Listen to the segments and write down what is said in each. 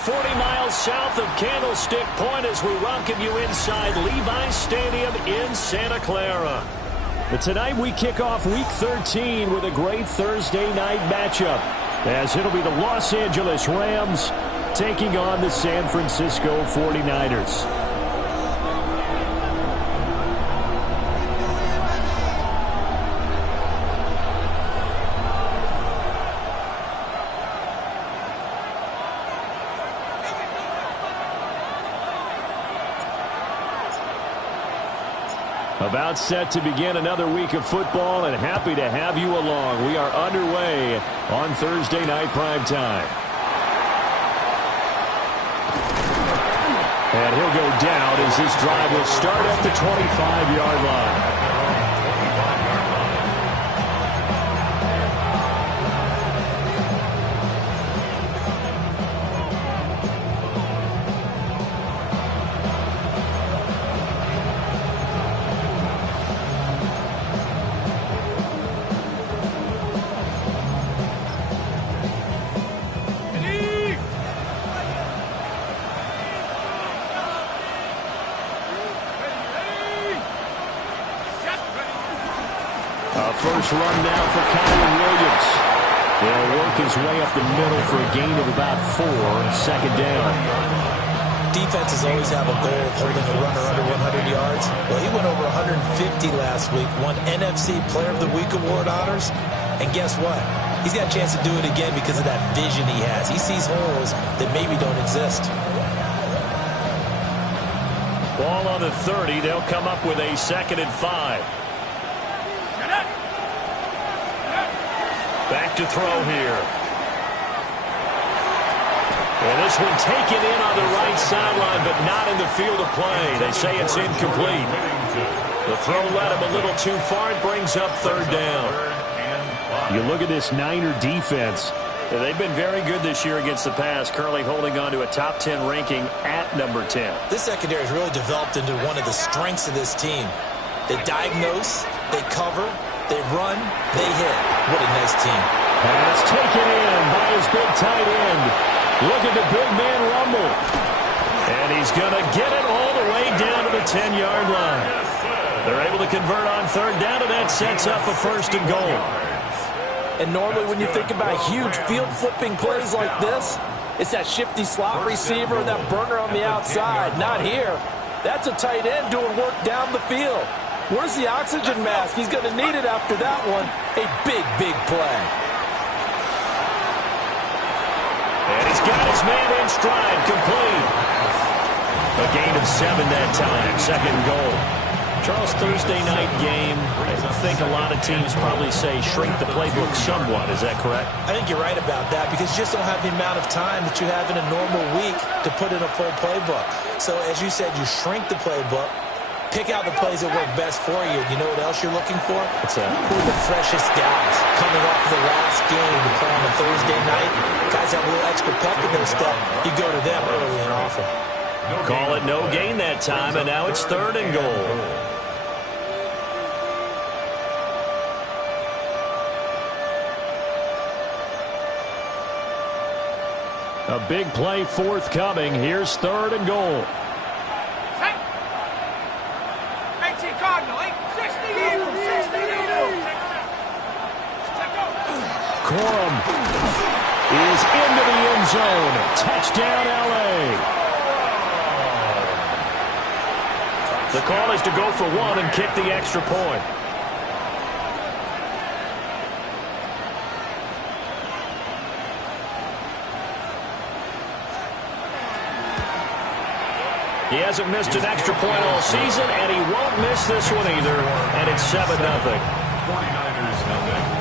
40 miles south of Candlestick Point as we welcome you inside Levi's Stadium in Santa Clara. But tonight we kick off Week 13 with a great Thursday night matchup, as it'll be the Los Angeles Rams taking on the San Francisco 49ers. About set to begin another week of football, and happy to have you along. We are underway on Thursday night primetime. And he'll go down as this drive will start at the 25-yard line. First run now for Kyren Williams. He'll work his way up the middle for a gain of about 4, second down. Defenses always have a goal of holding a runner under 100 yards. Well, he went over 150 last week, won NFC Player of the Week award honors. And guess what? He's got a chance to do it again because of that vision he has. He sees holes that maybe don't exist. Ball on the 30. They'll come up with a 2nd and 5. Back to throw here. And this one taken in on the right sideline, but not in the field of play. They say it's incomplete. The throw led him a little too far. It brings up 3rd down. You look at this Niner defense. They've been very good this year against the pass, currently holding on to a top 10 ranking at number 10. This secondary has really developed into one of the strengths of this team. They diagnose, they cover, they run, they hit. What a nice team. Pass taken in by his big tight end. Look at the big man rumble. And he's going to get it all the way down to the 10-yard line. They're able to convert on 3rd down, and that sets up a 1st and goal. And normally when you think about huge field-flipping plays like this, it's that shifty slot receiver and that burner on the outside. Not here. That's a tight end doing work down the field. Where's the oxygen mask? He's going to need it after that one. A big, big play. And he's got his man in stride, complete. A gain of 7 that time, 2nd and goal. Charles, Thursday night game, I think a lot of teams probably say shrink the playbook somewhat. Is that correct? I think you're right about that because you just don't have the amount of time that you have in a normal week to put in a full playbook. So as you said, you shrink the playbook. Pick out the plays that work best for you. You know what else you're looking for? What's that? Who are the freshest guys coming off the last game to play on a Thursday night? Guys have a little extra pep in their step. You go to them early and often. Call it no gain that time, and now it's 3rd and goal. A big play forthcoming. Here's 3rd and goal. Corum is into the end zone. Touchdown, L.A. The call is to go for 1 and kick the extra point. He hasn't missed an extra point all season, and he won't miss this one either, and it's 7-0. 49ers nothing.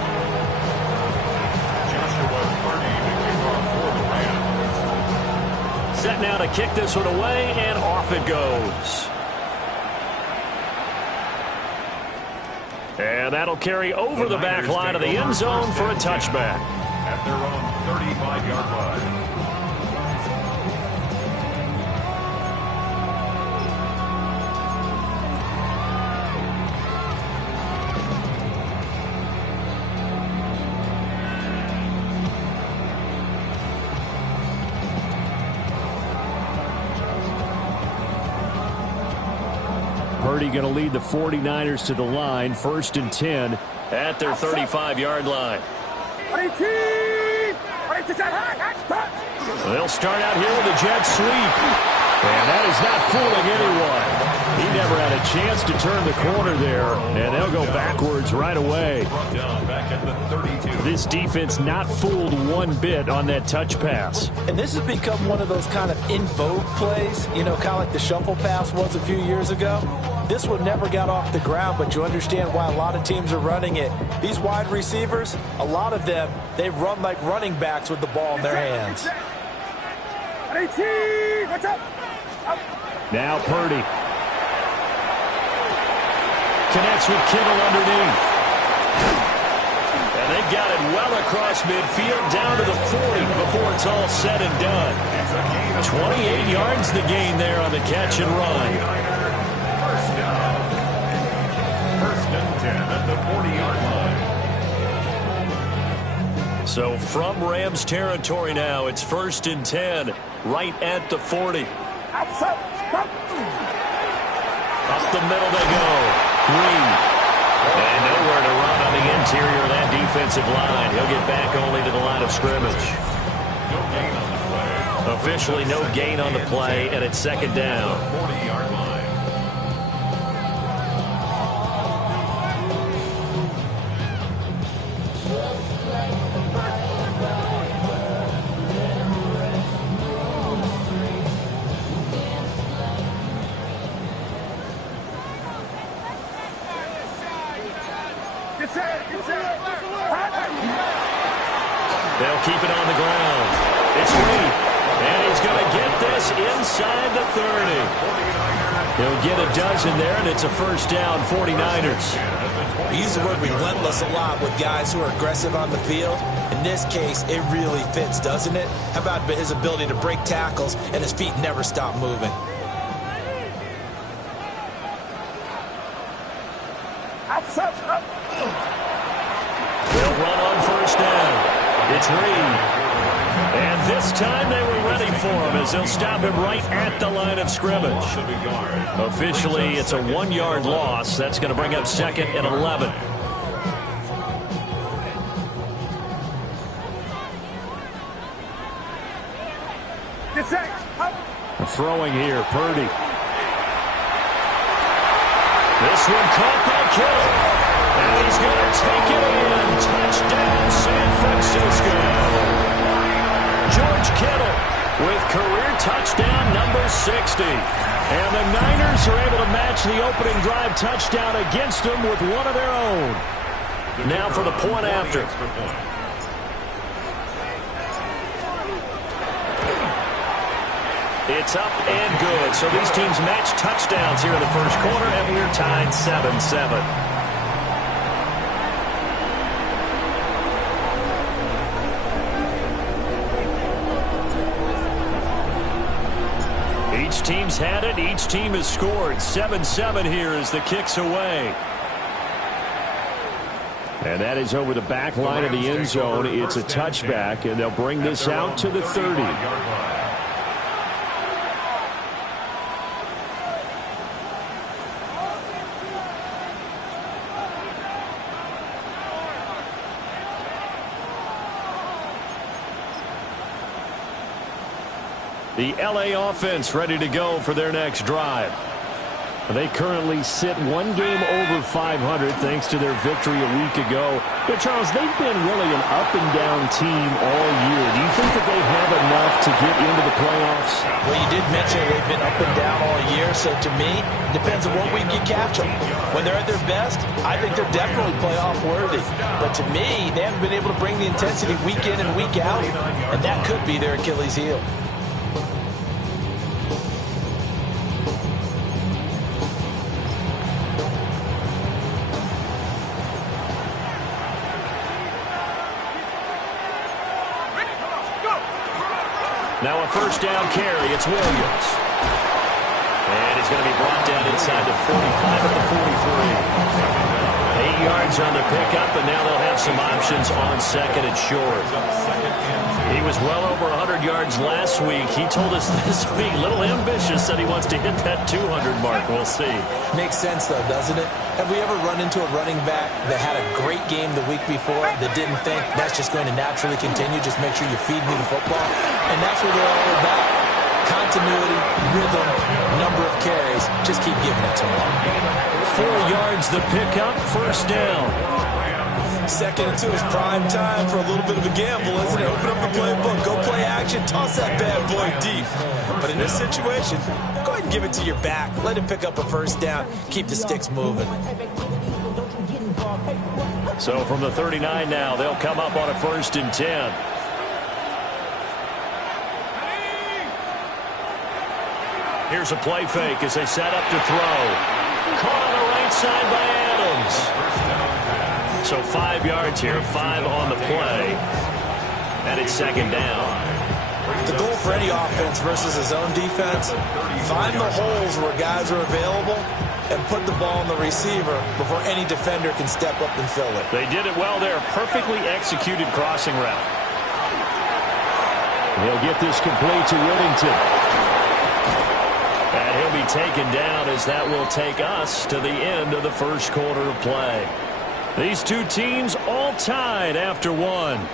Joshua Purdy to kick off for the Rams. Set now to kick this one away, and off it goes. And that'll carry over the back line of the end zone for a touchback. At their own 35-yard line. Purdy going to lead the 49ers to the line, 1st and 10 at their 35-yard line. They'll start out here with a jet sweep. And that is not fooling anyone. He never had a chance to turn the corner there, and they'll go backwards right away. This defense not fooled one bit on that touch pass. And this has become one of those kind of in vogue plays, you know, kind of like the shuffle pass was a few years ago. This one never got off the ground, but you understand why a lot of teams are running it. These wide receivers, a lot of them, they run like running backs with the ball in their hands. Now Purdy connects with Kittle underneath. And they got it well across midfield down to the 40 before it's all said and done. 28 yards the gain there on the catch and run. First and 10 at the 40-yard line. So from Rams territory now, it's 1st and 10 right at the 40. Up the middle they go. Reed. And nowhere to run on the interior of that defensive line. He'll get back only to the line of scrimmage. Officially no gain on the play, and it's 2nd down. 40-yard line. They'll keep it on the ground. It's Reed. And he's going to get this inside the 30. He'll get a dozen there, and it's a 1st down, 49ers. We use the word relentless a lot with guys who are aggressive on the field. In this case, it really fits, doesn't it? How about his ability to break tackles and his feet never stop moving? They'll run on 1st down. It's Reed. And this time they were ready for him as they'll stop him right at the line of scrimmage. Officially, it's a 1-yard loss. That's going to bring up 2nd and 11. Throwing here, Purdy. This one caught by Kittle. And he's going to take it in. Touchdown, San Francisco. George Kittle with career touchdown number 60. And the Niners are able to match the opening drive touchdown against them with one of their own. Now for the point after. It's up and good. So these teams match touchdowns here in the first quarter, and we're tied 7-7. Each team's had it. Each team has scored. 7-7 here as the kick's away. And that is over the back line of the end zone. It's a touchback, and they'll bring this out to the 30. The LA offense ready to go for their next drive. They currently sit one game over 500 thanks to their victory a week ago. But Charles, they've been really an up-and-down team all year. Do you think that they have enough to get into the playoffs? Well, you did mention they've been up and down all year, so to me, it depends on what week you catch them. When they're at their best, I think they're definitely playoff worthy. But to me, they haven't been able to bring the intensity week in and week out, and that could be their Achilles heel. Now a first down carry. It's Williams. And he's going to be brought down inside the 45 at the 43. yards on the pickup, and now they'll have some options on second and short. He was well over 100 yards last week. He told us this week, a little ambitious, said he wants to hit that 200 mark. We'll see. Makes sense, though, doesn't it? Have we ever run into a running back that had a great game the week before that didn't think that's just going to naturally continue? Just make sure you feed me the football. And that's what they're all about. Continuity, rhythm, number of carries. Just keep giving it to him. 4 yards the pickup, first down. Second and 2 is prime time for a little bit of a gamble, isn't it? Open up the playbook, go play action, toss that bad boy deep. But in this situation, go ahead and give it to your back. Let him pick up a first down. Keep the sticks moving. So from the 39 now, they'll come up on a 1st and 10. Here's a play fake as they set up to throw. Caught on the right side by Adams. So 5 yards here, 5 on the play. And it's 2nd down. The goal for any offense versus his own defense, find the holes where guys are available and put the ball on the receiver before any defender can step up and fill it. They did it well there. Perfectly executed crossing route. He'll get this complete to Whittington. And he'll be taken down as that will take us to the end of the first quarter of play. These two teams all tied after one.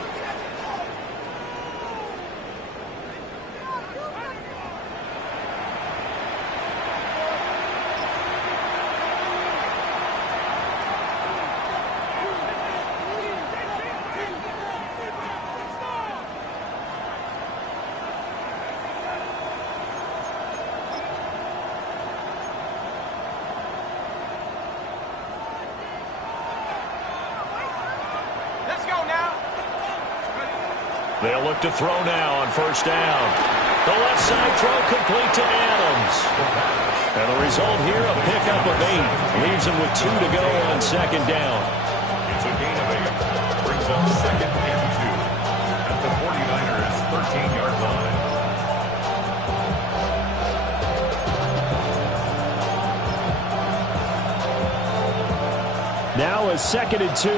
They'll look to throw now on 1st down. The left side throw complete to Adams. And the result here, a pickup of 8. Leaves him with 2 to go on 2nd down. It's a gain of 8. Brings up 2nd and 2. At the 49ers' 13-yard line. Now a 2nd and 2.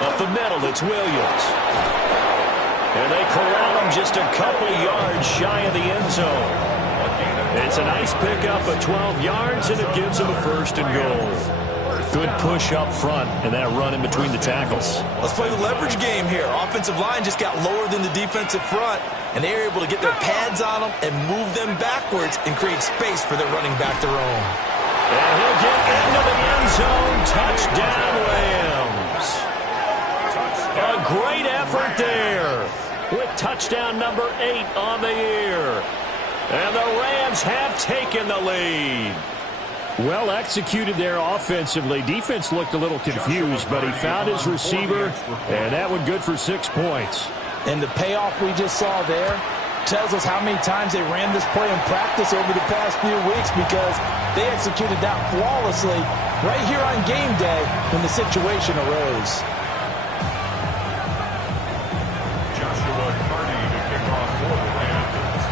Up the middle, it's Williams. And they corral him just a couple yards shy of the end zone. It's a nice pickup of 12 yards, and it gives him a 1st and goal. Good push up front, and that run in between the tackles. Let's play the leverage game here. Offensive line just got lower than the defensive front, and they were able to get their pads on them and move them backwards and create space for their running back to roam. And he'll get into the end zone. Touchdown, Rams. A great effort there with touchdown number 8 on the year. And the Rams have taken the lead. Well executed there offensively. Defense looked a little confused, but he found his receiver, and that one good for 6 points. And the payoff we just saw there tells us how many times they ran this play in practice over the past few weeks, because they executed that flawlessly right here on game day when the situation arose.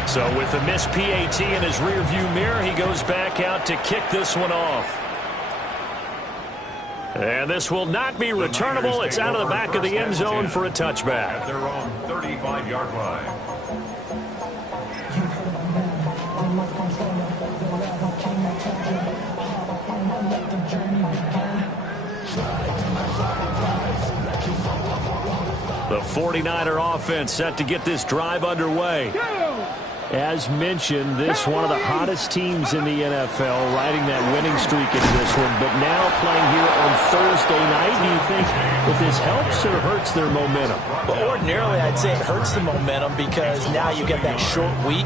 So with the missed PAT in his rearview mirror, he goes back out to kick this one off. And this will not be returnable. It's out of the back of the end zone for a touchback. At their own 35-yard line. The 49er offense set to get this drive underway. As mentioned, this one of the hottest teams in the NFL, riding that winning streak into this one, but now playing here on Thursday night. Do you think that this helps or hurts their momentum? Well, ordinarily, I'd say it hurts the momentum because now you get that short week.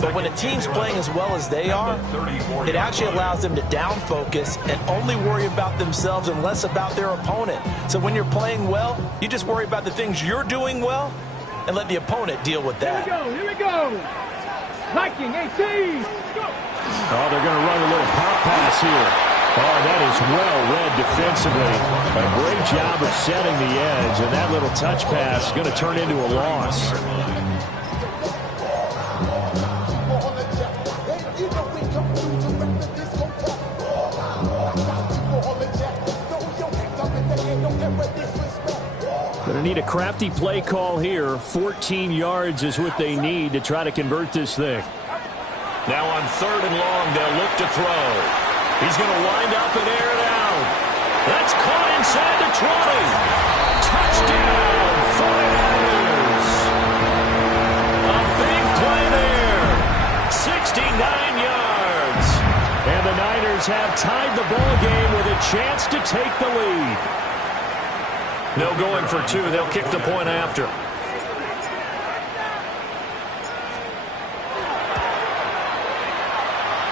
But when a team's playing as well as they are, it actually allows them to down focus and only worry about themselves and less about their opponent. So when you're playing well, you just worry about the things you're doing well and let the opponent deal with that. Here we go. Hiking, 18. Oh, they're going to run a little pop pass here. Oh, that is well read defensively. A great job of setting the edge, and that little touch pass is going to turn into a loss. to need a crafty play call here. 14 yards is what they need to try to convert this thing. Now on 3rd and long, they'll look to throw. He's going to wind up and air it out. That's caught inside the 20. Touchdown, 49ers. A big play there. 69 yards. And the Niners have tied the ball game with a chance to take the lead. No going for 2. They'll kick the point after.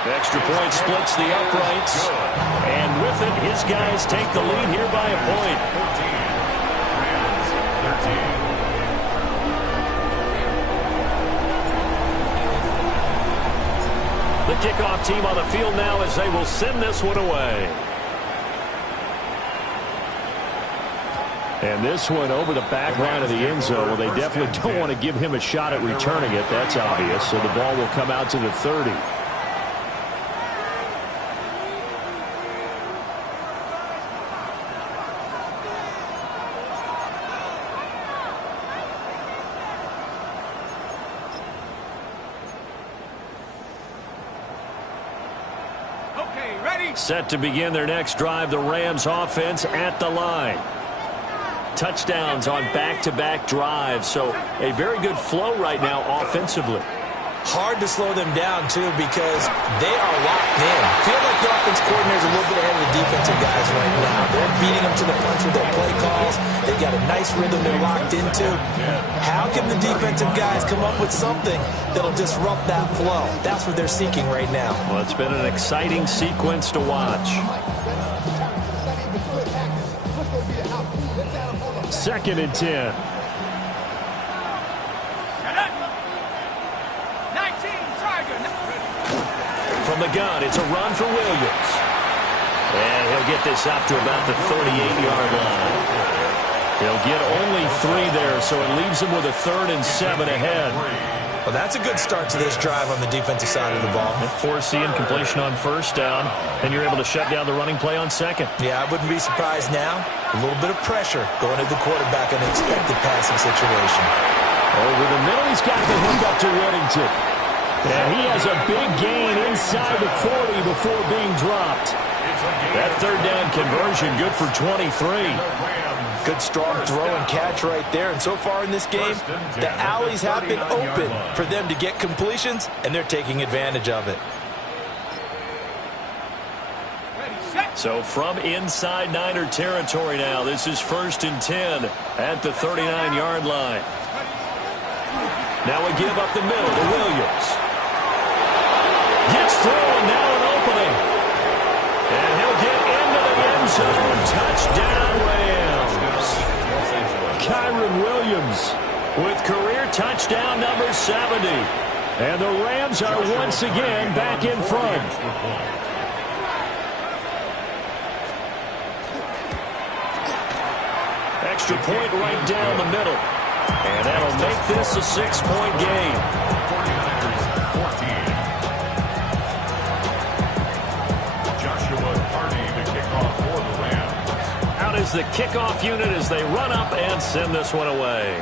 The extra point splits the uprights. And with it, his guys take the lead here by a point. 14. Rams 13. The kickoff team on the field now as they will send this one away. And this one over the back line of the end zone. Well, they definitely don't want to give him a shot at returning it. That's obvious. So the ball will come out to the 30. Set to begin their next drive, the Rams offense at the line. Touchdowns on back-to-back drives, so a very good flow right now offensively. Hard to slow them down, too, because they are locked in. Feel like the offense coordinator is a little bit ahead of the defensive guys right now. They're beating them to the punch with their play calls. They've got a nice rhythm they're locked into. How can the defensive guys come up with something that'll disrupt that flow? That's what they're seeking right now. Well, it's been an exciting sequence to watch. 2nd and 10. From the gun, it's a run for Williams. And he'll get this up to about the 38-yard line. He'll get only 3 there, so it leaves him with a 3rd and 7 ahead. Well, that's a good start to this drive on the defensive side of the ball. Force completion on 1st down, and you're able to shut down the running play on 2nd. Yeah, I wouldn't be surprised now. A little bit of pressure going to the quarterback in an expected passing situation. Over the middle, he's got the hook up to Whittington. And he has a big gain inside the 40 before being dropped. That 3rd down conversion good for 23. Good strong throw and catch right there. And so far in this game, the alleys have been open for them to get completions, and they're taking advantage of it. So from inside Niner territory now, this is 1st and 10 at the 39-yard line. Now a give up the middle to Williams. Gets through, and now an opening. And he'll get into the end zone. Touchdown, Rams. Kyren Williams with career touchdown number 70. And the Rams are once again back in front. Extra point right down the middle. And that'll make this a 6-point game. 49ers 14. Out is the kickoff unit as they run up and send this one away.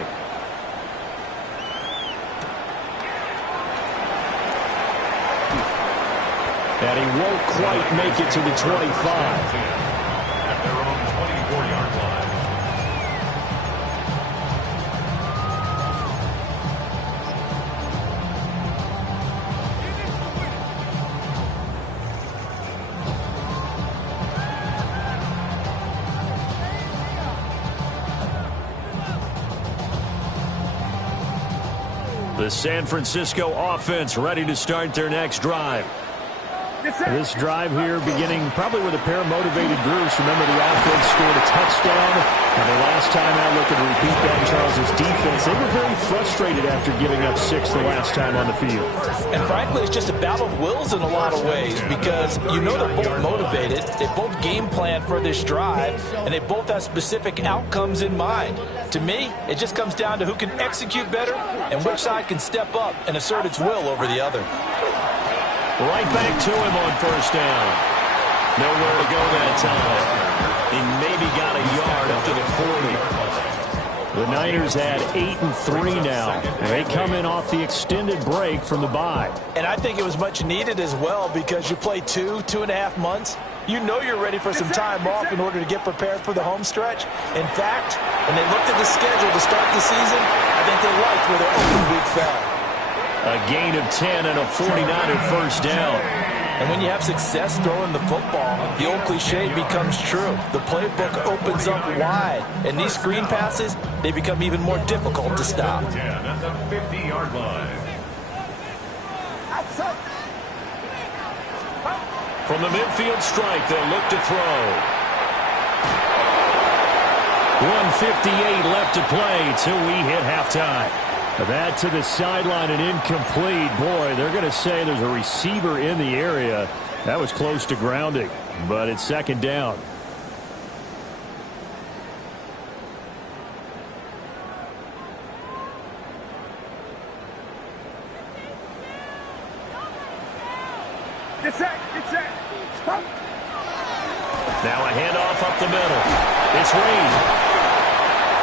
And he won't quite make it to the 25. At their own 24-yard line. The San Francisco offense ready to start their next drive. This drive here beginning probably with a pair of motivated groups. Remember, the offense scored a touchdown. And the last time out, looking to repeat that, Charles' defense, they were very frustrated after giving up 6 the last time on the field. And frankly, it's just a battle of wills in a lot of ways because you know they're both motivated. They both game plan for this drive, and they both have specific outcomes in mind. To me, it just comes down to who can execute better and which side can step up and assert its will over the other. Right back to him on 1st down. Nowhere to go that time. He maybe got a yard up to the 40. The Niners at 8-3 now. They come in off the extended break from the bye. And I think it was much needed as well because you play 2.5 months. You know you're ready for some time off in order to get prepared for the home stretch. In fact, when they looked at the schedule to start the season, I think they liked where their open week fell. A gain of 10 and a 49er first down. And when you have success throwing the football, the old cliche becomes true. The playbook opens up wide, and these screen passes, they become even more difficult to stop. 10 at the 50-yard line. From the midfield strike, they'll look to throw. 1:58 left to play till we hit halftime. That to the sideline and incomplete. Boy, they're going to say there's a receiver in the area. That was close to grounding, but it's second down. Now a handoff up the middle. It's Reed.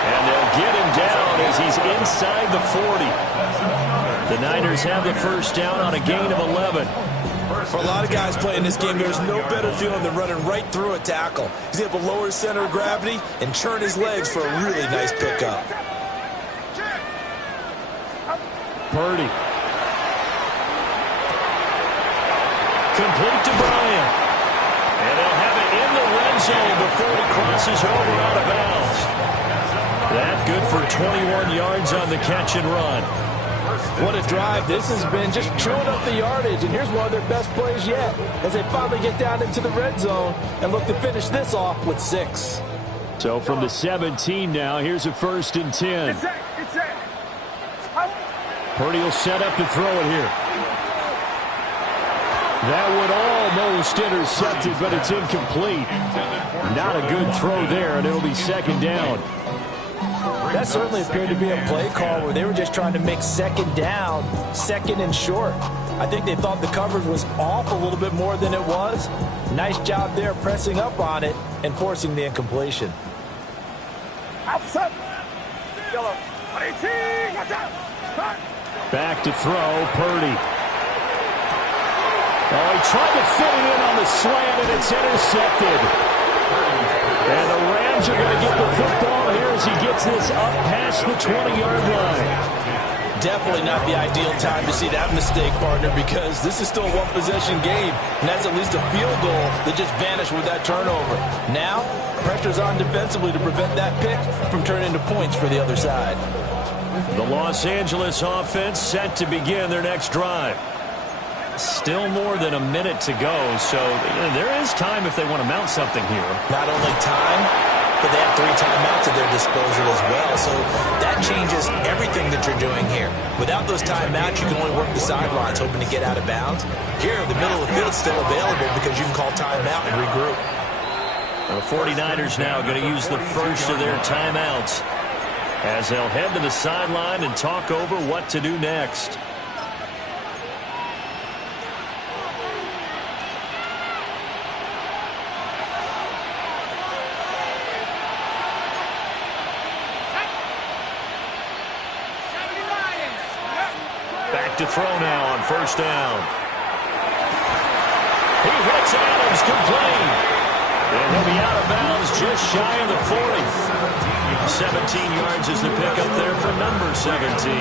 And they'll get him down as he's inside the 40. The Niners have the first down on a gain of 11. For a lot of guys playing this game, there's no better feeling than running right through a tackle. He's able to lower his center of gravity and churn his legs for a really nice pickup. Purdy. Complete to Bryant. And they'll have it in the red zone before he crosses over out of bounds. That good for 21 yards on the catch and run. What a drive this has been, just chewing up the yardage. And here's one of their best plays yet as they finally get down into the red zone and look to finish this off with 6. So from the 17 now, here's a 1st and 10. Purdy will set up to throw it here. That would almost intercept it, but it's incomplete. Not a good throw there, and it'll be second down. That certainly appeared to be a play call where they were just trying to make second down, second and short. I think they thought the coverage was off a little bit more than it was. Nice job there pressing up on it and forcing the incompletion. Back to throw, Purdy. Oh, he tried to fit it in on the slant, and it's intercepted. And the Rams are going to get the football here as he gets this up past the 20-yard line. Definitely not the ideal time to see that mistake, partner, because this is still a one-possession game, and that's at least a field goal that just vanished with that turnover. Now, pressure's on defensively to prevent that pick from turning into points for the other side. The Los Angeles offense set to begin their next drive. Still more than a minute to go, so there is time if they want to mount something here. Not only time, but they have 3 timeouts at their disposal as well, so that changes everything that you're doing here. Without those timeouts, you can only work the sidelines, hoping to get out of bounds. Here, the middle of the field is still available because you can call timeout and regroup. The 49ers now going to use the first of their timeouts as they'll head to the sideline and talk over what to do next. Back to throw now on first down. He hits Adams complete. And he'll be out of bounds just shy of the 40. 17 yards is the pickup there for number 17.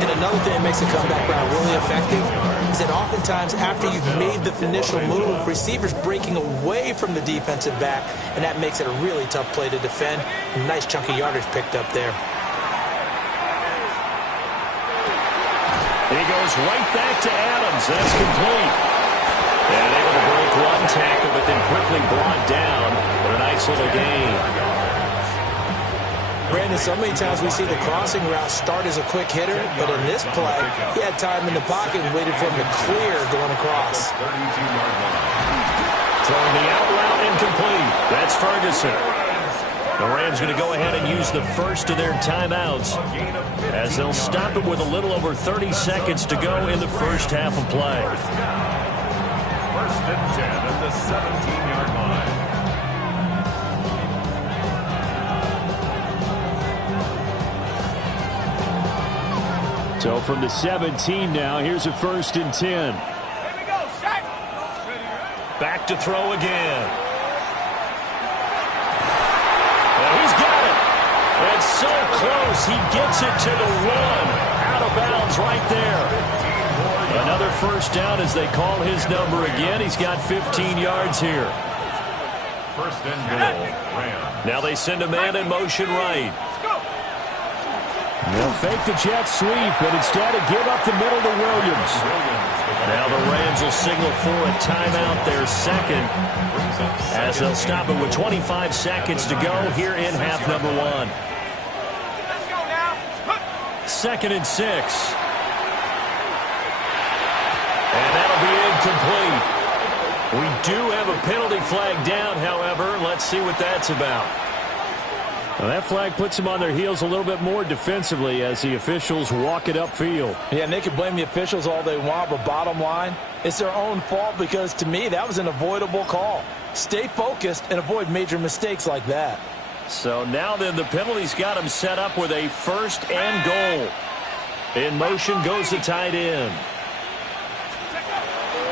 And another thing that makes a comeback route really effective is that oftentimes after you've made the initial move, receivers breaking away from the defensive back, and that makes it a really tough play to defend. A nice chunk of yardage picked up there. He goes right back to Adams. That's complete. And able to break one tackle, but then quickly brought down with a nice little gain. Brandon, so many times we see the crossing route start as a quick hitter, but in this play, he had time in the pocket and waited for him to clear going across. Throwing the out route incomplete. That's Ferguson. The Rams going to go ahead and use the first of their timeouts as they'll stop it with a little over 30 seconds to go in the first half of play. 1st and 10 at the 17-yard line. So from the 17 now, here's a 1st and 10. Here we go, set. Back to throw again. Well, he's got it. It's so close. He gets it to the 1. Out of bounds right there. Another 1st down as they call his number again. He's got 15 yards here. 1st and goal, Rams. Now they send a man in motion right. They'll fake the jet sweep, and instead of give up the middle to Williams. Now the Rams will signal for a timeout, their second, as they'll stop it with 25 seconds to go here in half number 1. Let's go now. 2nd and 6. And that'll be incomplete. We do have a penalty flag down, however. Let's see what that's about. Well, that flag puts them on their heels a little bit more defensively as the officials walk it upfield. Yeah, and they can blame the officials all they want, but bottom line, it's their own fault because, to me, that was an avoidable call. Stay focused and avoid major mistakes like that. So now then the penalty's got them set up with a 1st and goal. In motion goes the tight end.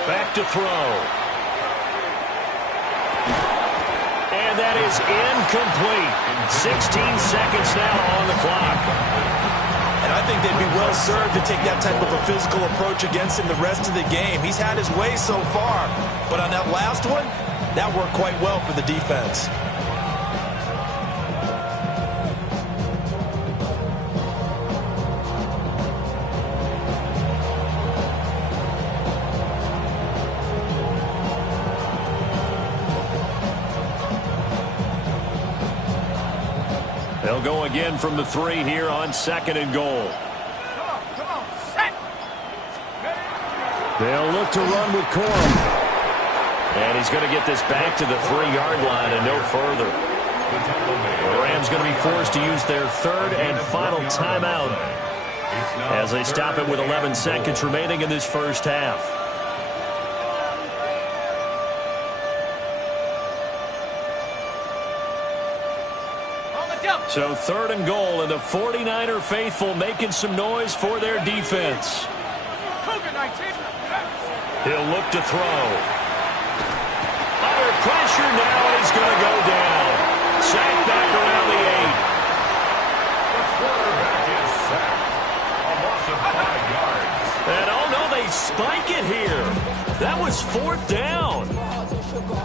Back to throw. And that is incomplete. 16 seconds now on the clock. And I think they'd be well served to take that type of a physical approach against him the rest of the game. He's had his way so far, but on that last one, that worked quite well for the defense. They'll go again from the 3 here on 2nd and goal. Come on, set. They'll look to run with Corum. And he's going to get this back to the 3-yard line and no further. The Rams going to be forced to use their 3rd and final timeout as they stop it with 11 seconds remaining in this first half. So 3rd and goal, and the 49er faithful making some noise for their defense. He'll look to throw. Under pressure now, and he's going to go down. Sacked back around the 8. The quarterback is sacked. A loss of 5 yards. And oh no, they spike it here. That was 4th down.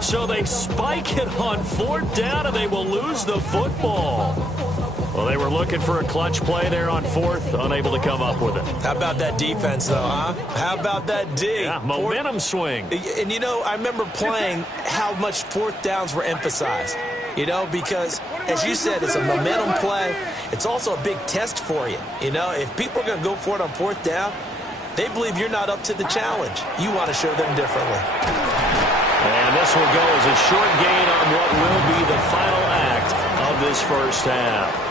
So they spike it on 4th down, and they will lose the football. Well, they were looking for a clutch play there on 4th, unable to come up with it. How about that defense, though, huh? How about that D? Yeah, momentum swing. And, you know, I remember playing how much 4th downs were emphasized. You know, because, as you said, it's a momentum play. It's also a big test for you. You know, if people are going to go for it on 4th down, they believe you're not up to the challenge. You want to show them differently. And this will go as a short gain on what will be the final act of this first half.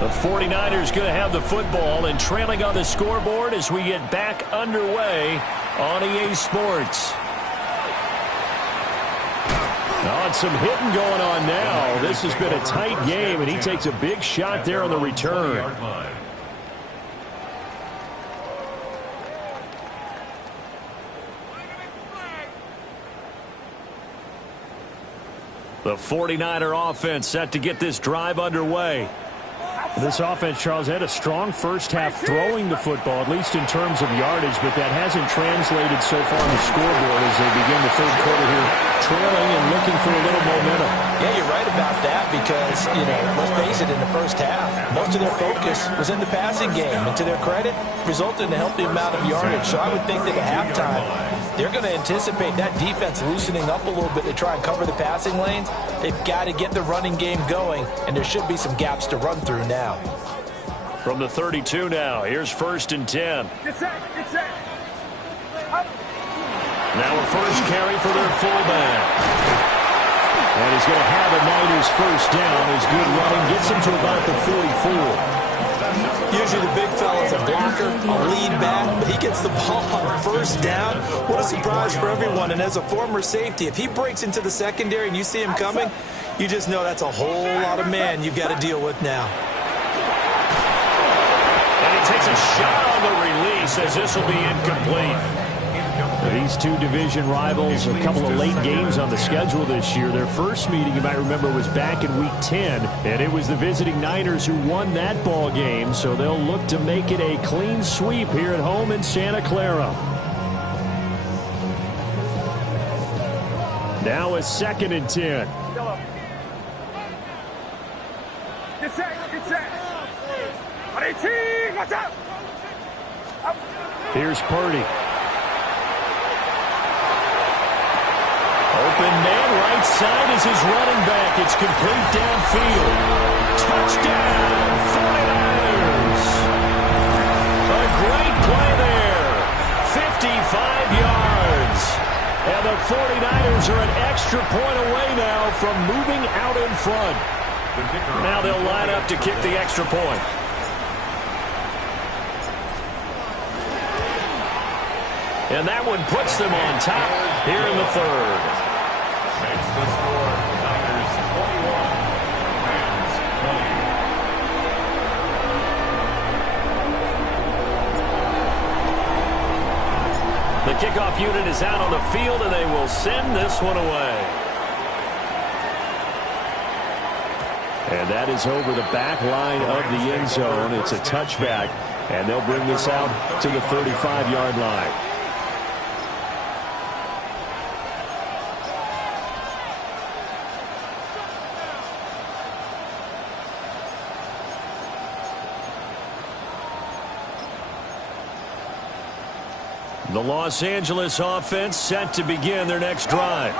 The 49ers going to have the football and trailing on the scoreboard as we get back underway on EA Sports. Oh, some hitting going on now. This has been a tight game, and he takes a big shot there on the return. The 49er offense set to get this drive underway. This offense, Charles, had a strong first half throwing the football, at least in terms of yardage, but that hasn't translated so far on the scoreboard as they begin the 3rd quarter here, trailing and looking for a little momentum. Yeah, you're right about that because, you know, let's face it, in the first half, most of their focus was in the passing game, and to their credit, resulted in a healthy amount of yardage. So I would think that at halftime, they're going to anticipate that defense loosening up a little bit to try and cover the passing lanes. They've got to get the running game going, and there should be some gaps to run through now. From the 32 now, here's 1st and 10. Get set. Now a first carry for their fullback. And he's going to have a Niners first down as good running gets him to about the 44. Usually the big fella's a blocker, a lead back, but he gets the ball on first down. What a surprise for everyone. And as a former safety, if he breaks into the secondary and you see him coming, you just know that's a whole lot of man you've got to deal with now. And he takes a shot on the release as this will be incomplete. These two division rivals, a couple of late games on the schedule this year. Their first meeting, you might remember, was back in Week 10, and it was the visiting Niners who won that ball game, so they'll look to make it a clean sweep here at home in Santa Clara. Now a 2nd and 10. Get set, get set. Watch out. Here's Purdy. Open man, right side is his running back. It's complete downfield. Touchdown, 49ers. A great play there. 55 yards. And the 49ers are an extra point away now from moving out in front. Now they'll line up to kick the extra point. And that one puts them on top here in the 3rd. Makes the score Niners 21, Rams 20. The kickoff unit is out on the field, and they will send this one away. And that is over the back line of the end zone. It's a touchback, and they'll bring this out to the 35-yard line. The Los Angeles offense set to begin their next drive.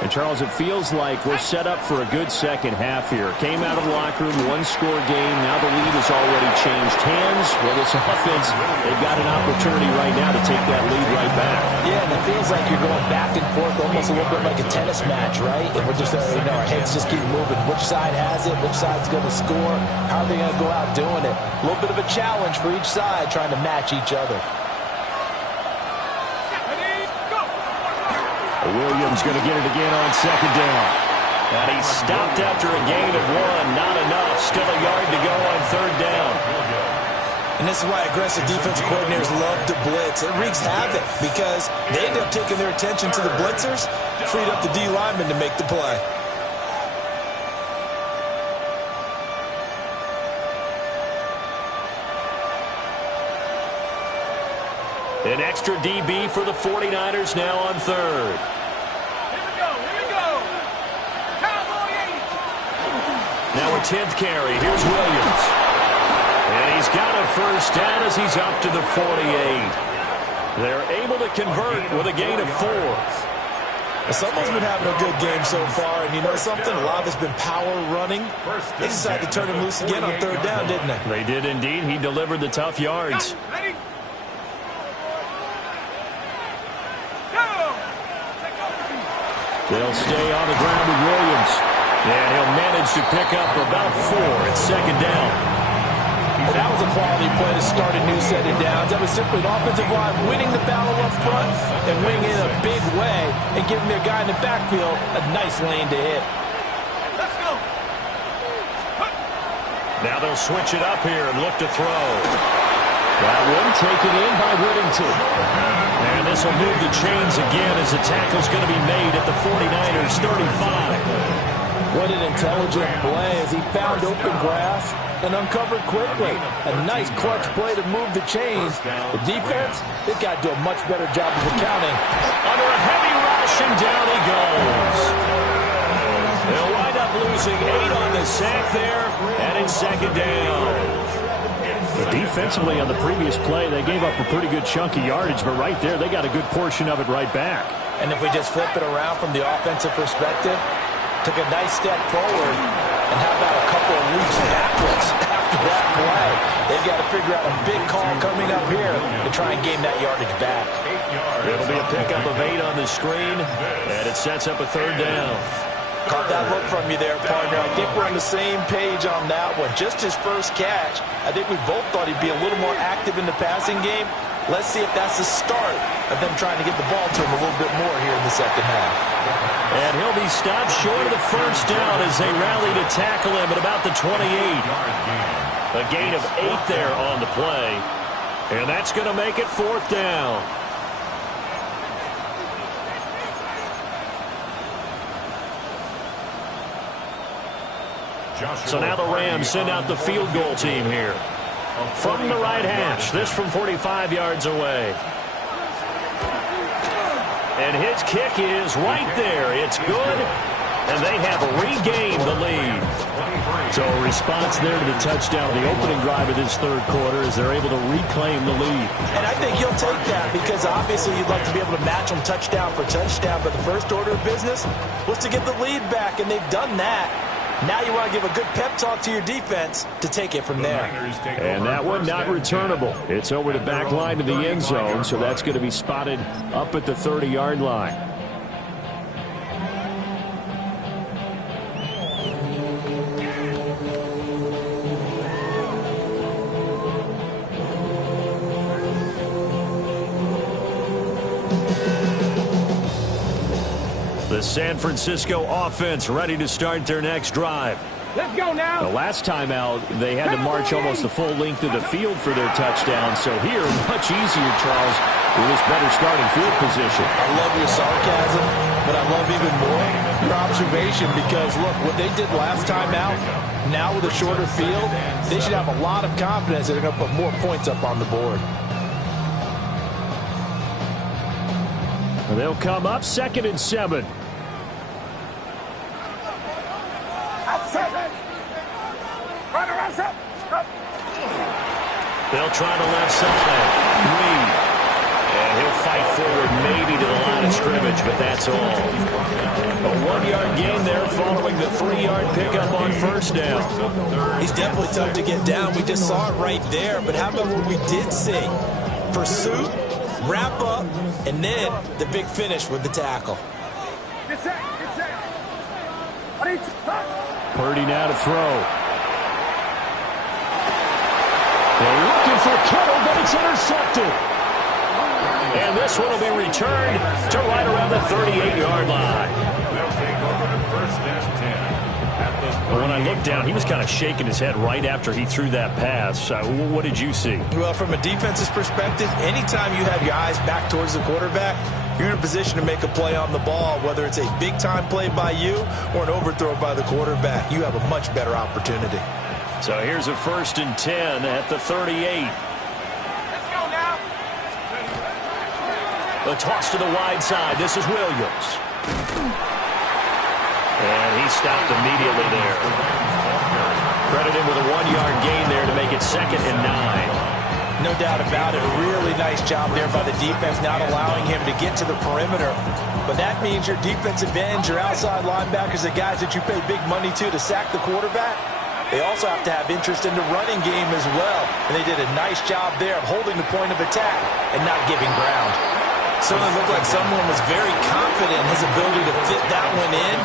And, Charles, it feels like we're set up for a good second half here. Came out of the locker room, one-score game. Now the lead has already changed hands. Well, this offense, they've got an opportunity right now to take that lead right back. Yeah, and it feels like you're going back and forth almost a little bit like a tennis match, right? And we're just, our heads just keep moving. Which side has it? Which side's going to score? How are they going to go out doing it? A little bit of a challenge for each side trying to match each other. Williams going to get it again on 2nd down. And he stopped after a gain of 1. Not enough. Still a yard to go on 3rd down. And this is why aggressive defensive coordinators love to blitz. It wreaks havoc because they end up taking their attention to the blitzers, freed up the D lineman to make the play. An extra DB for the 49ers now on 3rd. Here we go. Cowboy 80. Now a 10th carry. Here's Williams. And he's got a first down as he's up to the 48. They're able to convert with a gain of 4. Someone's been having a good game so far, and you know something? A lot has been power running. They decided to turn him loose again on 3rd down, didn't they? They did indeed. He delivered the tough yards. Ready? They'll stay on the ground with Williams. And he'll manage to pick up about 4 at 2nd down. And that was a quality play to start a new set of downs. That was simply an offensive line winning the battle up front and winning in a big way and giving their guy in the backfield a nice lane to hit. Let's go. Now they'll switch it up here and look to throw. That one taken in by Whittington. And this will move the chains again as the tackle's going to be made at the 49ers 35. What an intelligent play as he found open grass and uncovered quickly. A nice clutch play to move the chains. The defense, they've got to do a much better job of accounting. Under a heavy rush, and down he goes. They'll wind up losing 8 on the sack there, and it's 2nd down. But defensively on the previous play, they gave up a pretty good chunk of yardage, but right there, they got a good portion of it right back. And if we just flip it around from the offensive perspective, took a nice step forward, and how about a couple of leaps backwards after that play? They've got to figure out a big call coming up here to try and gain that yardage back. It'll be a pickup of 8 on the screen, and it sets up a 3rd down. Caught that look from you there, partner. I think we're on the same page on that one. Just his first catch. I think we both thought he'd be a little more active in the passing game. Let's see if that's the start of them trying to get the ball to him a little bit more here in the second half. And he'll be stopped short of the first down as they rally to tackle him at about the 28. A gain of 8 there on the play. And that's going to make it 4th down. So now the Rams send out the field goal team here. From the right hash, this from 45 yards away. And his kick is right there. It's good, and they have regained the lead. So a response there to the touchdown, the opening drive of this third quarter, as they're able to reclaim the lead. And I think he'll take that because obviously you'd like to be able to match them touchdown for touchdown, but the first order of business was to get the lead back, and they've done that. Now you want to give a good pep talk to your defense to take it from there. And that one not returnable. It's over the back line of the end zone, so that's going to be spotted up at the 30-yard line. The San Francisco offense ready to start their next drive. Let's go now. The last time out, they had to march almost the full length of the field for their touchdown. So here, much easier, Charles, with this better starting field position. I love your sarcasm, but I love even more your observation because, look, what they did last time out, now with a shorter field, they should have a lot of confidence that they're going to put more points up on the board. They'll come up 2nd and 7. They'll try the left side. Reed. And he'll fight forward maybe to the line of scrimmage, but that's all. A 1-yard gain there following the 3-yard pickup on first down. He's definitely tough to get down. We just saw it right there. But how about what we did see? Pursuit, wrap up, and then the big finish with the tackle. Purdy now to throw. They're looking for Kittle, but it's intercepted. And this one will be returned to right around the 38-yard line. But when I looked down, he was kind of shaking his head right after he threw that pass. What did you see? Well, from a defense's perspective, anytime you have your eyes back towards the quarterback, you're in a position to make a play on the ball, whether it's a big-time play by you or an overthrow by the quarterback. You have a much better opportunity. So here's a 1st and 10 at the 38. Let's go now. The toss to the wide side. This is Williams. And he stopped immediately there. Credit him with a 1-yard gain there to make it 2nd and 9. No doubt about it. A really nice job there by the defense, not allowing him to get to the perimeter. But that means your defensive ends, your outside linebackers, the guys that you pay big money to sack the quarterback, they also have to have interest in the running game as well. And they did a nice job there of holding the point of attack and not giving ground. Certainly looked like someone was very confident in his ability to fit that one in.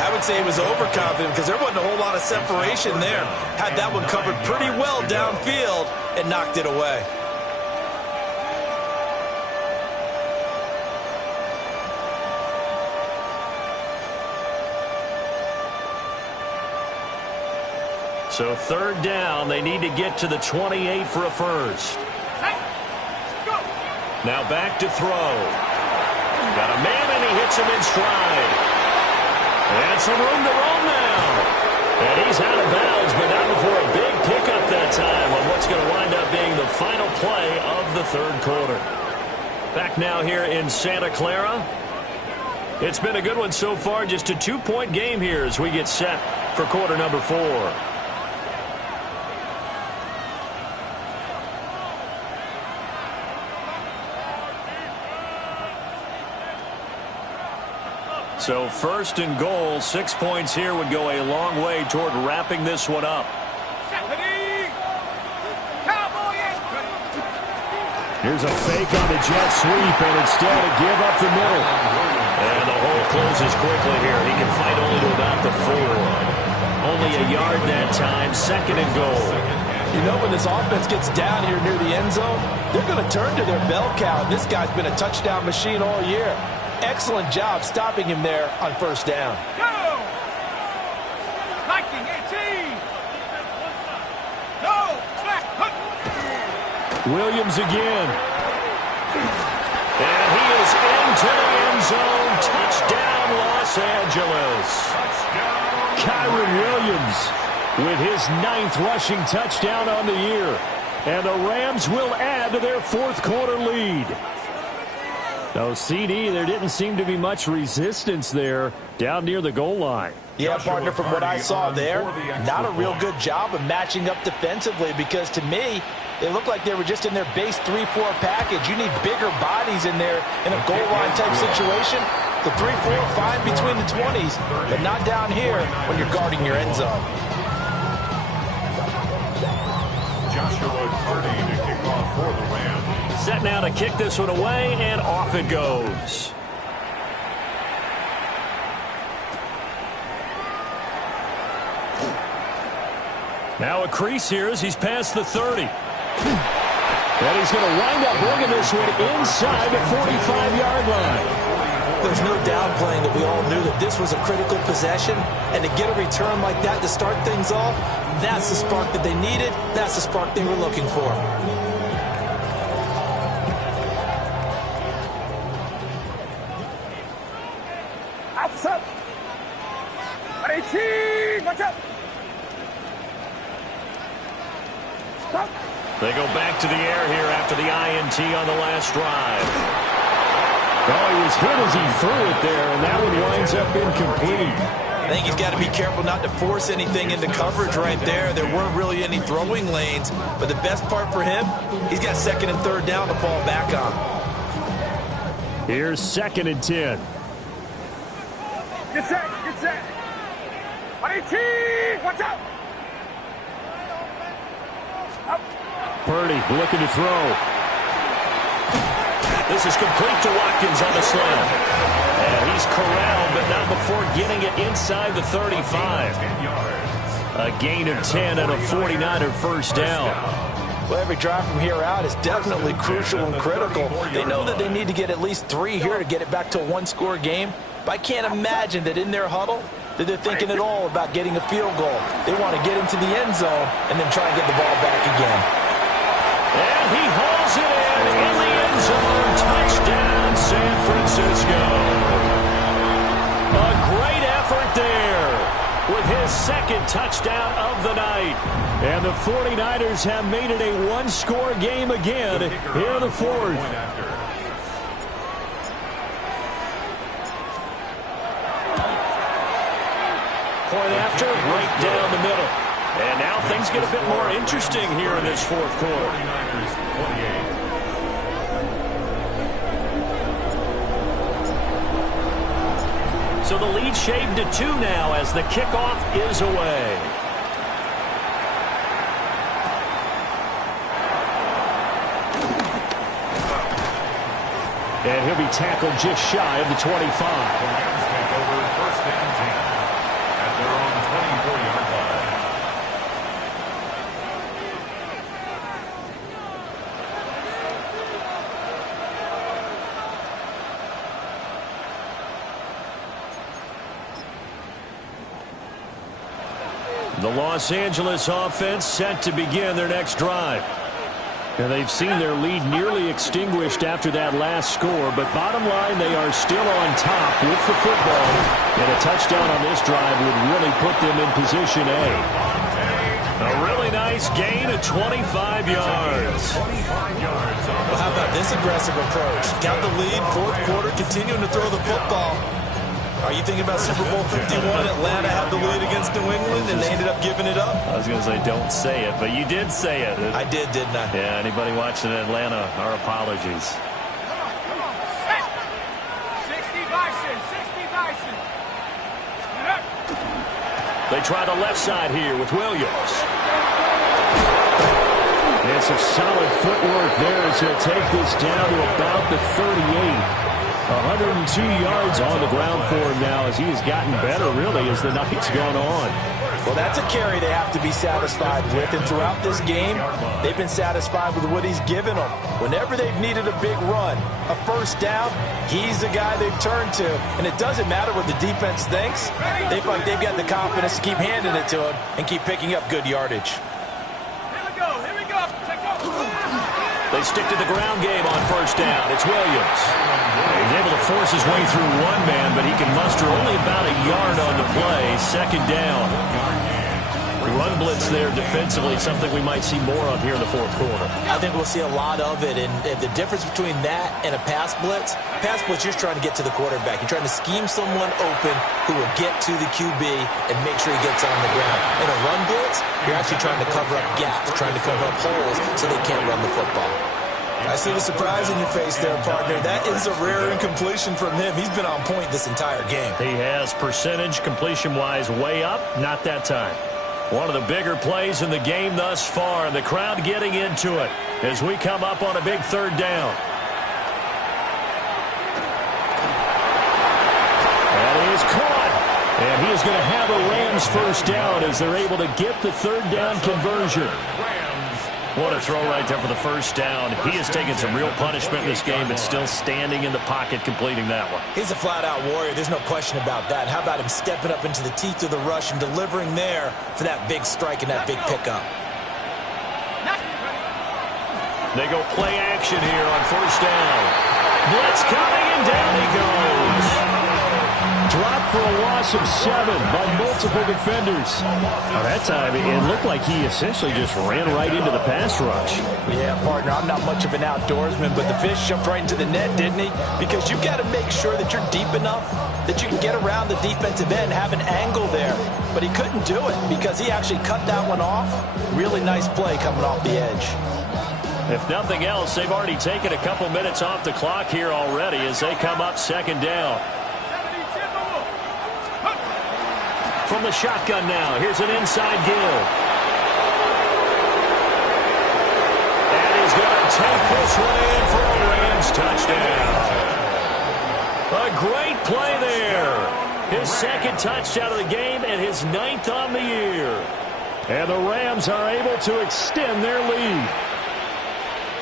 I would say he was overconfident because there wasn't a whole lot of separation there. Had that one covered pretty well downfield and knocked it away. So 3rd down, they need to get to the 28 for a first. Now back to throw. Got a man, and he hits him in stride. And some room to roam now. And he's out of bounds, but not before a big pickup that time on what's going to wind up being the final play of the third quarter. Back now here in Santa Clara. It's been a good one so far, just a 2-point game here as we get set for quarter number 4. So 1st and goal, 6 points here would go a long way toward wrapping this one up. Here's a fake on the jet sweep, and instead a give up the middle. And the hole closes quickly here. He can fight only to about the 4. Only a yard that time. 2nd and goal. You know, when this offense gets down here near the end zone, they're going to turn to their bell cow. This guy's been a touchdown machine all year. Excellent job stopping him there on 1st down. Go! Viking 18! Go! Slack! Williams again. And he is into the end zone. Touchdown, Los Angeles. Kyren Williams with his 9th rushing touchdown on the year. And the Rams will add to their 4th quarter lead. No, CD, there didn't seem to be much resistance there down near the goal line. Yeah, partner, from what I saw there, not a real good job of matching up defensively because to me, it looked like they were just in their base 3-4 package. You need bigger bodies in there in a goal line type situation. The 3-4 fine between the 20s, but not down here when you're guarding your end zone. Joshua Carney to kick off for the Rams. Set now to kick this one away, and off it goes. Now a crease here as he's past the 30. And he's going to wind up bringing this one inside the 45-yard line. There's no downplaying that we all knew that this was a critical possession, and to get a return like that to start things off, that's the spark that they needed. That's the spark they were looking for. Outside! 18! Watch out! Stop! They go back to the air here after the INT on the last drive. Oh, he was hit as he threw it there, and that one winds up incomplete. I think he's got to be careful not to force anything into coverage right there. There weren't really any throwing lanes, but the best part for him, he's got 2nd and 3rd down to fall back on. Here's 2nd and 10. Get set! Get set! 18! Watch out! Up! Purdy looking to throw. This is complete to Watkins on the slant. And he's corralled, but not before getting it inside the 35. A gain of 10 and a 49er 1st down. Well, every drive from here out is definitely crucial and critical. They know that they need to get at least 3 here to get it back to a 1-score game. But I can't imagine that in their huddle that they're thinking at all about getting a field goal. They want to get into the end zone and then try and get the ball back again. And he hauls it in the end zone. Touchdown, San Francisco. A great effort there with his 2nd touchdown of the night. And the 49ers have made it a 1-score game again here in the 4th. Point after, right down the middle. And now things get a bit more interesting here in this 4th quarter. 49ers 28. So the lead shaved to 2 now as the kickoff is away. And he'll be tackled just shy of the 25. The Rams take over 1st and 10 at their own 24-yard line. The Los Angeles offense set to begin their next drive. And they've seen their lead nearly extinguished after that last score, but bottom line, they are still on top with the football, and a touchdown on this drive would really put them in position A. A really nice gain of 25 yards. Well, how about this aggressive approach? Got the lead, 4th quarter, continuing to throw the football. Are you thinking about Super Bowl 51? Atlanta had the lead against New England, and they ended up giving it up? I was going to say, don't say it, but you did say it. I did, didn't I? Yeah, anybody watching Atlanta, our apologies. Come on! Hey! 60 Bison! 60 Bison! Get up! They try the left side here with Williams. And some solid footwork there as he'll take this down to about the 38. 102 yards on the ground for him now as he has gotten better, really, as the night's gone on. Well, that's a carry they have to be satisfied with, and throughout this game, they've been satisfied with what he's given them. Whenever they've needed a big run, a first down, he's the guy they've turned to. And it doesn't matter what the defense thinks. They feel like they've got the confidence to keep handing it to him and keep picking up good yardage. Here we go. Take off. They stick to the ground game on first down. It's Williams. He's able to force his way through one man, but he can muster only about a yard on the play. Second down. Run blitz there defensively, something we might see more of here in the fourth quarter. I think we'll see a lot of it, and the difference between that and a pass blitz, you're trying to get to the quarterback. You're trying to scheme someone open who will get to the QB and make sure he gets on the ground. In a run blitz, you're actually trying to cover up gaps, trying to cover up holes so they can't run the football. I see the surprise in your face there, partner. That is a rare incompletion from him. He's been on point this entire game. He has percentage completion-wise way up, not that time. One of the bigger plays in the game thus far, and the crowd getting into it as we come up on a big third down. That is caught, and he is going to have a Rams first down as they're able to get the third down conversion. What a throw right there for the first down. He has taken some real punishment in this game, but still standing in the pocket completing that one. He's a flat-out warrior. There's no question about that. How about him stepping up into the teeth of the rush and delivering there for that big strike and that big pickup? They go play action here on first down. Blitz coming, and down he goes. Dropped for a loss of 7 by multiple defenders. That time, it looked like he essentially just ran right into the pass rush. Yeah, partner, I'm not much of an outdoorsman, but the fish jumped right into the net, didn't he? Because you've got to make sure that you're deep enough that you can get around the defensive end, have an angle there. But he couldn't do it because he actually cut that one off. Really nice play coming off the edge. If nothing else, they've already taken a couple minutes off the clock here already as they come up second down. From the shotgun now, here's an inside give. And he's going to take this one in for a Rams touchdown. A great play there. His second touchdown of the game and his 9th on the year. And the Rams are able to extend their lead.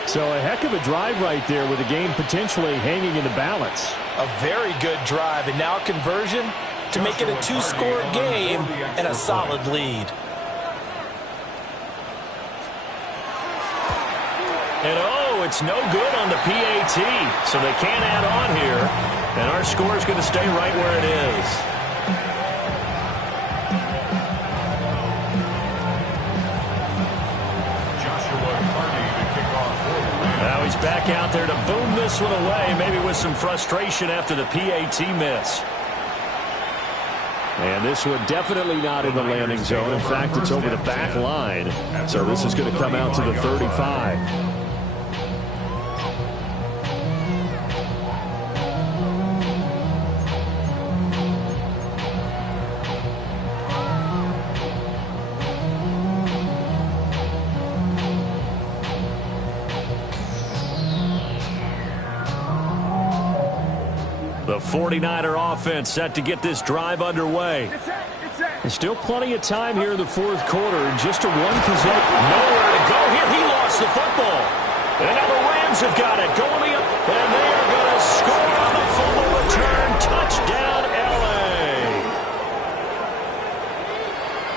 So a heck of a drive right there with the game potentially hanging in the balance. A very good drive, and now conversion to make it a 2-score game and a solid lead. And oh, it's no good on the PAT, so they can't add on here. And our score is going to stay right where it is. Now he's back out there to boom this one away, maybe with some frustration after the PAT miss. And this one definitely not in the landing zone. In fact, it's over the back line. So this is going to come out to the 35. The 49er offense set to get this drive underway. And still plenty of time here in the fourth quarter. Just a one possession. Nowhere to go here. He lost the football. And now the Rams have got it. Going up. And they are going to score on the fumble return. Touchdown, L.A.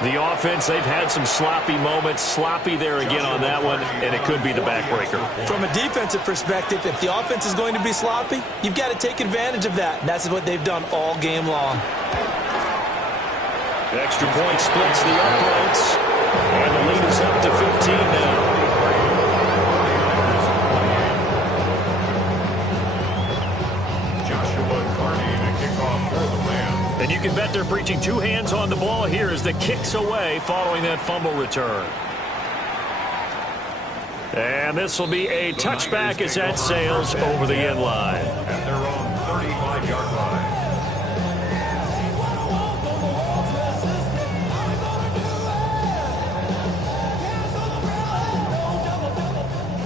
The offense, they've had some sloppy moments. Sloppy there again on that one. And it could be the backbreaker. From a defensive perspective, if the offense is going to be sloppy, you've got to take advantage of that. And that's what they've done all game long. Extra point splits the uprights. And the lead is up to 15 now. Joshua Carney to kick off for the Rams. And you can bet they're preaching 2 hands on the ball here as the kick's away following that fumble return. And this will be a touchback as that sails over the end line. At their own 35-yard line.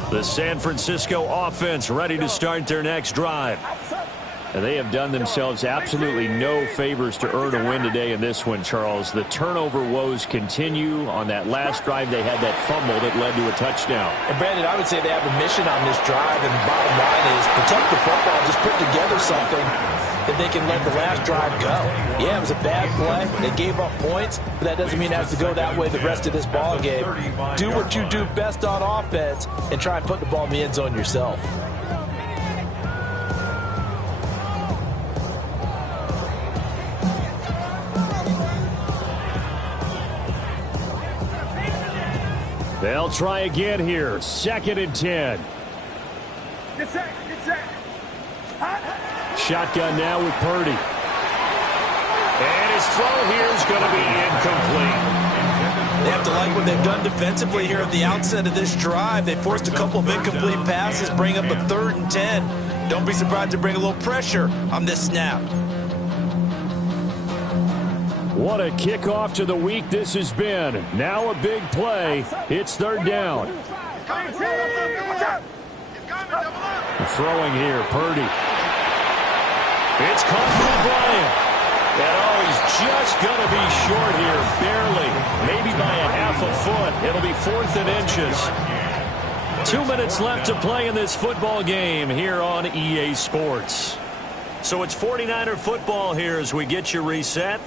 The San Francisco offense ready to start their next drive. And they have done themselves absolutely no favors to earn a win today in this one, Charles. The turnover woes continue. On that last drive, they had that fumble that led to a touchdown. And, Brandon, I would say they have a mission on this drive, and the bottom line is protect the football, just put together something that they can let the last drive go. Yeah, it was a bad play. They gave up points, but that doesn't mean it has to go that way the rest of this ball game. Do what you do best on offense and try and put the ball in the end zone yourself. They'll try again here. 2nd and 10. Get set. Shotgun now with Purdy. And his throw here is going to be incomplete. They have to like what they've done defensively here at the outset of this drive. They forced a couple of incomplete passes, bring up a 3rd and 10. Don't be surprised to bring a little pressure on this snap. What a kickoff to the week this has been. Now a big play. It's 3rd down. Throwing here, Purdy. It's caught by Bryant. And he's just going to be short here, barely. Maybe by a half a foot. It'll be 4th and inches. 2 minutes left to play in this football game here on EA Sports. So it's 49er football here as we get you reset.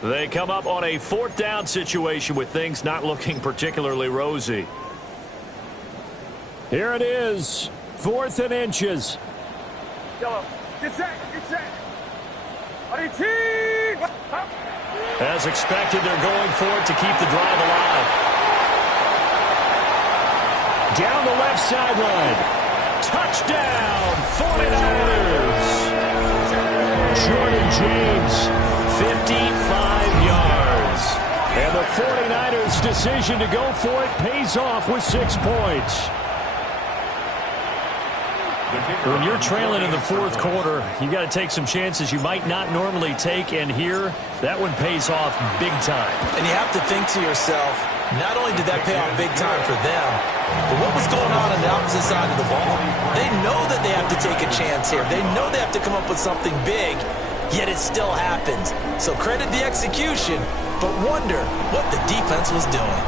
They come up on a 4th down situation with things not looking particularly rosy. Here it is, 4th and inches. Yellow. Get set. As expected, they're going for it to keep the drive alive. Down the left sideline. Touchdown, 49ers. Jordan James, 55 yards. And the 49ers' decision to go for it pays off with 6 points. When you're trailing in the 4th quarter, you got to take some chances you might not normally take, and here, that one pays off big time. And you have to think to yourself, not only did that pay off big time for them, but what was going on the opposite side of the ball? They know that they have to take a chance here. They know they have to come up with something big, yet it still happens. So credit the execution, but wonder what the defense was doing.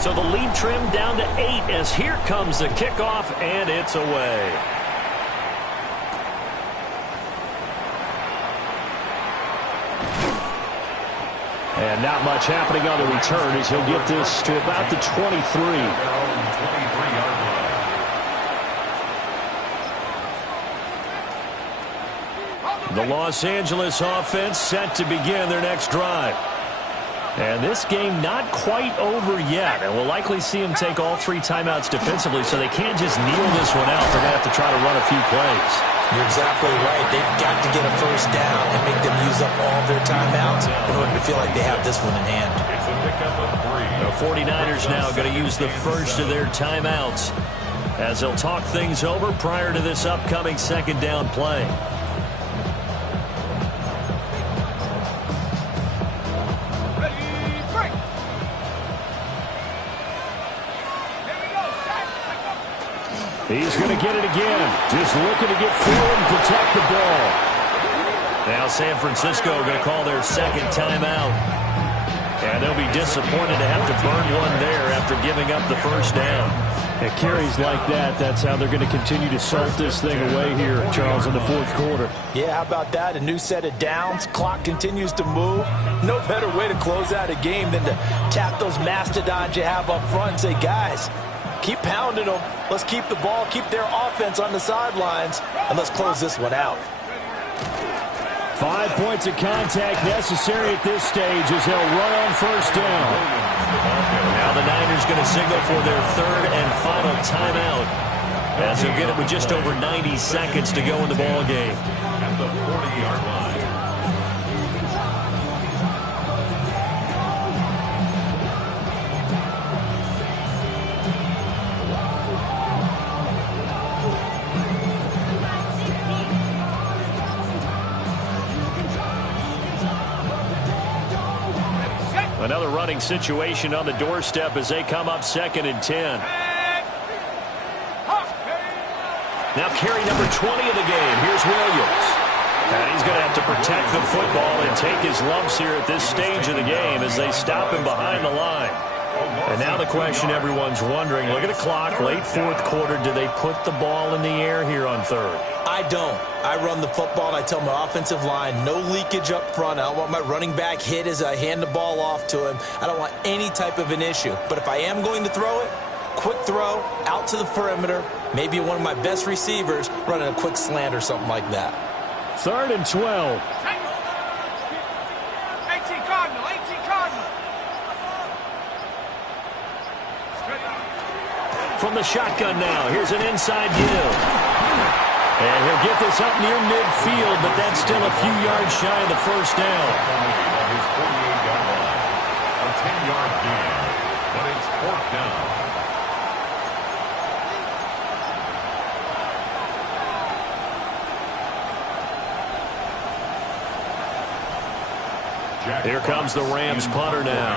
So the lead trimmed down to 8 as here comes the kickoff, and it's away. And not much happening on the return as he'll get this to about the 23. The Los Angeles offense set to begin their next drive. And this game not quite over yet. And we'll likely see them take all 3 timeouts defensively, so they can't just kneel this one out. They're going to have to try to run a few plays. You're exactly right. They've got to get a 1st down and make them use up all their timeouts in order to feel like they have this one in hand. The 49ers now going to use the first of their timeouts as they'll talk things over prior to this upcoming 2nd down play. He's going to get it again. Just looking to get forward and protect the ball. Now San Francisco going to call their 2nd timeout. And they'll be disappointed to have to burn one there after giving up the 1st down. At carries like that, that's how they're going to continue to salt this thing away here, Charles, in the 4th quarter. Yeah, how about that? A new set of downs. Clock continues to move. No better way to close out a game than to tap those mastodons you have up front and say, guys, keep pounding them. Let's keep the ball, keep their offense on the sidelines, and let's close this one out. 5 points of contact necessary at this stage as they'll run on 1st down. Now the Niners going to signal for their 3rd and final timeout as they'll get it with just over 90 seconds to go in the ball game. At the 40-yard line. Another running situation on the doorstep as they come up 2nd and 10. Now carry number 20 of the game. Here's Williams. And he's going to have to protect the football and take his lumps here at this stage of the game as they stop him behind the line. And now the question everyone's wondering, look at the clock, late fourth quarter, do they put the ball in the air here on third? I don't. I run the football, and I tell my offensive line, no leakage up front. I don't want my running back hit as I hand the ball off to him. I don't want any type of an issue. But if I am going to throw it, quick throw, out to the perimeter, maybe one of my best receivers running a quick slant or something like that. 3rd and 12. 18 Cardinal, 18 Cardinal. From the shotgun now, here's an inside give. And he'll get this up near midfield, but that's still a few yards shy of the first down. His 48-yard line. A 10-yard gain, but it's 4th down. Here comes the Rams punter now.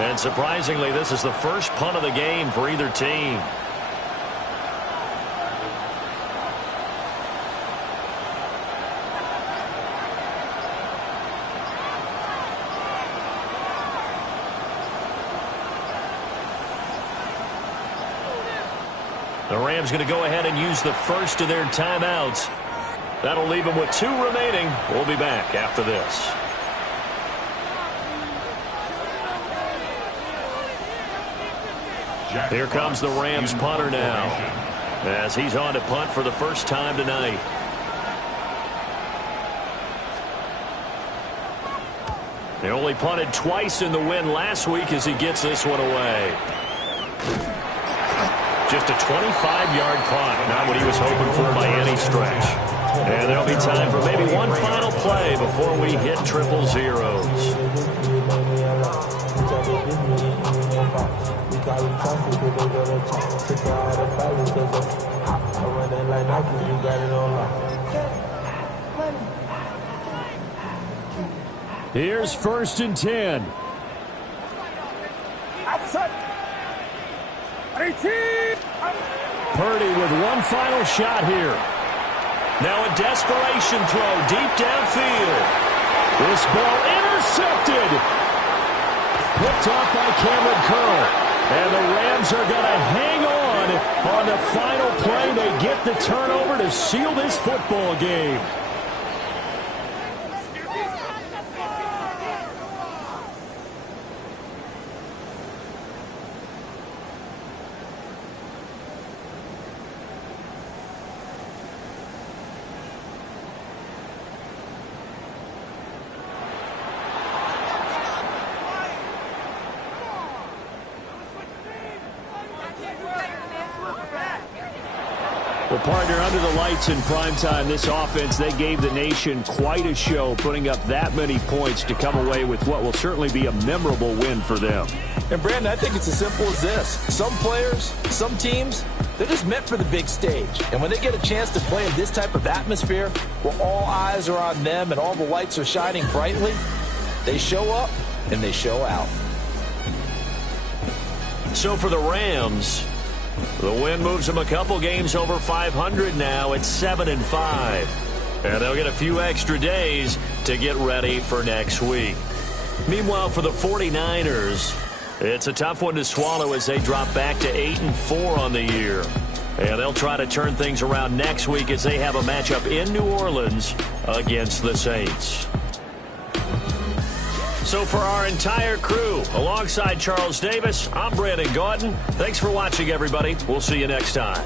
And surprisingly, this is the first punt of the game for either team. The Rams going to go ahead and use the first of their timeouts. That'll leave them with 2 remaining. We'll be back after this. Here comes the Rams punter now, as he's on to punt for the first time tonight. They only punted twice in the win last week as he gets this one away. Just a 25-yard punt, not what he was hoping for by any stretch. And there'll be time for maybe one final play before we hit triple zeros. Here's 1st and 10. Outside. 18. Purdy with one final shot here. Now a desperation throw deep downfield. This ball intercepted. Picked off by Cameron Curl. And the Rams are going to hang on the final play. They get the turnover to seal this football game. Well, partner, under the lights in primetime, this offense, they gave the nation quite a show, putting up that many points to come away with what will certainly be a memorable win for them. And, Brandon, I think it's as simple as this. Some players, some teams, they're just meant for the big stage. And when they get a chance to play in this type of atmosphere where all eyes are on them and all the lights are shining brightly, they show up and they show out. So for the Rams, the win moves them a couple games over 500 now at 7-5. And they'll get a few extra days to get ready for next week. Meanwhile, for the 49ers, it's a tough one to swallow as they drop back to 8-4 on the year. And they'll try to turn things around next week as they have a matchup in New Orleans against the Saints. So for our entire crew, alongside Charles Davis, I'm Brandon Gaudin. Thanks for watching, everybody. We'll see you next time.